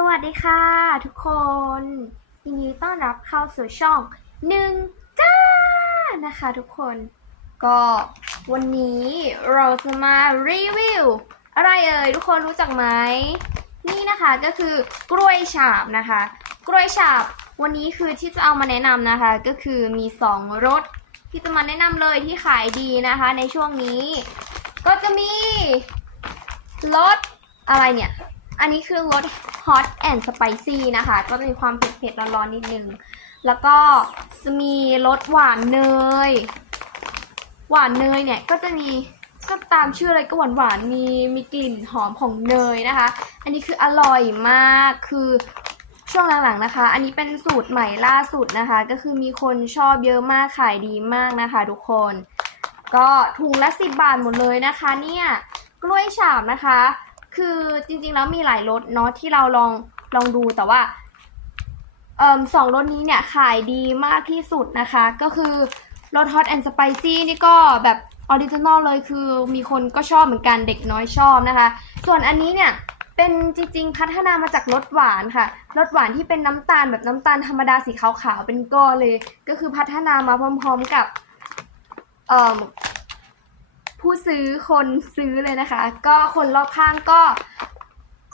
สวัสดีค่ะ ทุกคนยินดีต้อนรับเข้าสู่ช่องหนึ่งจ้านะคะทุกคน ก็วันนี้เราจะมารีวิวอะไรเอ่ยทุกคนรู้จักไหมนี่นะคะก็คือกล้วยฉาบนะคะ กล้วยฉาบวันนี้คือที่จะเอามาแนะนำนะคะ ก็คือมีสองรสที่จะมาแนะนำเลยที่ขายดีนะคะ ในช่วงนี้ ก็จะมีรสอะไรเนี่ย อันนี้คือรส hot and spicy นะคะ ก็จะมีความเผ็ดๆร้อนๆนิดนึง แล้วก็จะมีรสหวานเนย หวานเนยเนี่ยก็จะมีก็ตามชื่อเลยก็หวานหวานมีมีกลิ่นหอมของเนยนะคะ อันนี้คืออร่อยมากคือช่วงหลังๆนะคะ อันนี้เป็นสูตรใหม่ล่าสุดนะคะ ก็คือมีคนชอบเยอะมากขายดีมากนะคะ ทุกคน ก็ถุงละสิบบาทหมดเลยนะคะ เนี่ยกล้วยฉาบนะคะ คือจริงๆแล้วมีหลายรสเนาะที่เราลองลองดูแต่ว่าเอ่อสองรสนี้เนี่ยขายดีมากที่สุดนะคะ ก็คือรส hot and spicy นี่ก็แบบออริจินอลเลยคือมีคนก็ชอบเหมือนกันเด็กน้อยชอบนะคะ ส่วนอันนี้เนี่ยเป็นจริงๆ พัฒนามาจากรสหวานค่ะรสหวานที่เป็นน้ำตาลแบบน้ำตาลธรรมดาสีขาวๆเป็นก้อนเลย ก็คือพัฒนามาพร้อมๆกับ ผู้ซื้อคนซื้อเลยนะคะ ก็คนรอบข้างก็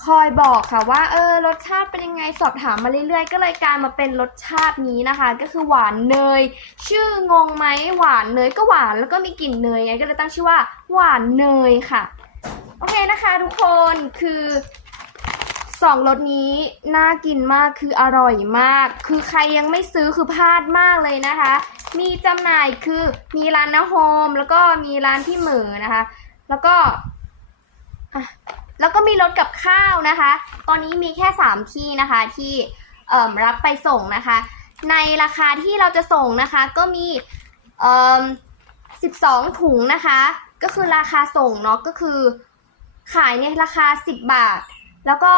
คอยบอกค่ะว่าเออรสชาติเป็นยังไงสอบถามมาเรื่อยๆ ก็เลยกลายมาเป็นรสชาตินี้นะคะ ก็คือหวานเนย ชื่องงไหมหวานเนยก็หวานแล้วก็มีกลิ่นเนยไงก็เลยตั้งชื่อว่าหวานเนยค่ะ โอเคนะคะทุกคนคือ สองรสนี้น่ากินมากคืออร่อยมาก คือใครยังไม่ซื้อคือพลาดมากเลยนะคะ มีจำหน่ายคือมีร้านนะโฮมแล้วก็มีร้านพี่เหมือนะคะ แล้วก็แล้วก็มีรถกับข้าวนะคะ ตอนนี้มีแค่ 3 ที่นะคะที่เอ่มรับไปส่งนะคะ ในราคาที่เราจะส่งนะคะก็มีเอ่ม12 ถุงนะคะ ก็คือราคาส่งเนาะก็คือขายในราคา 10 บาท แล้วก็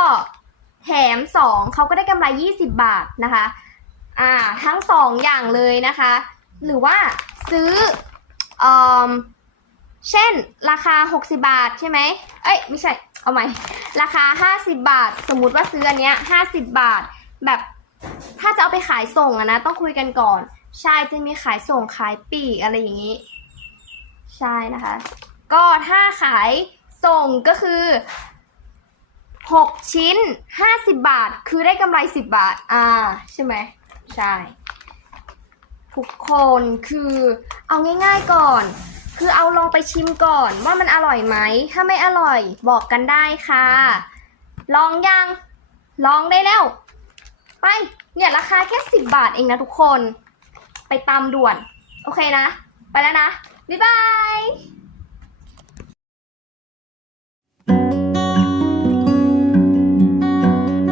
แถม 2 เขาก็ได้กำไร 20 บาทนะคะ อ่า ทั้งสองอย่างเลยนะคะ หรือว่าซื้อเอ่อเช่น ราคา 60 บาทใช่ไหมเอ้ย ไม่ใช่ เอาใหม่ ราคา 50 บาท สมมุติว่าซื้ออันเนี้ย50 บาท แบบถ้าจะเอาไปขายส่งอะนะ ต้องคุยกันก่อน ใช่ จะมีขายส่งขายปีกอะไรอย่างนี้ ใช่นะคะ ก็ถ้าขายส่งก็คือ 6 ชิ้น 50 บาท คือได้กำไร 10 บาท อ่า ใช่ไหม ใช่ ทุกคนคือเอาง่ายๆก่อน คือเอาลองไปชิมก่อนว่ามันอร่อยไหม ถ้าไม่อร่อยบอกกันได้ค่ะ ลองยัง ลองได้แล้ว ไป เนี่ยราคาแค่ 10 บาทเองนะทุกคน ไปตามด่วน โอเคนะ ไปแล้วนะ บ๊ายบาย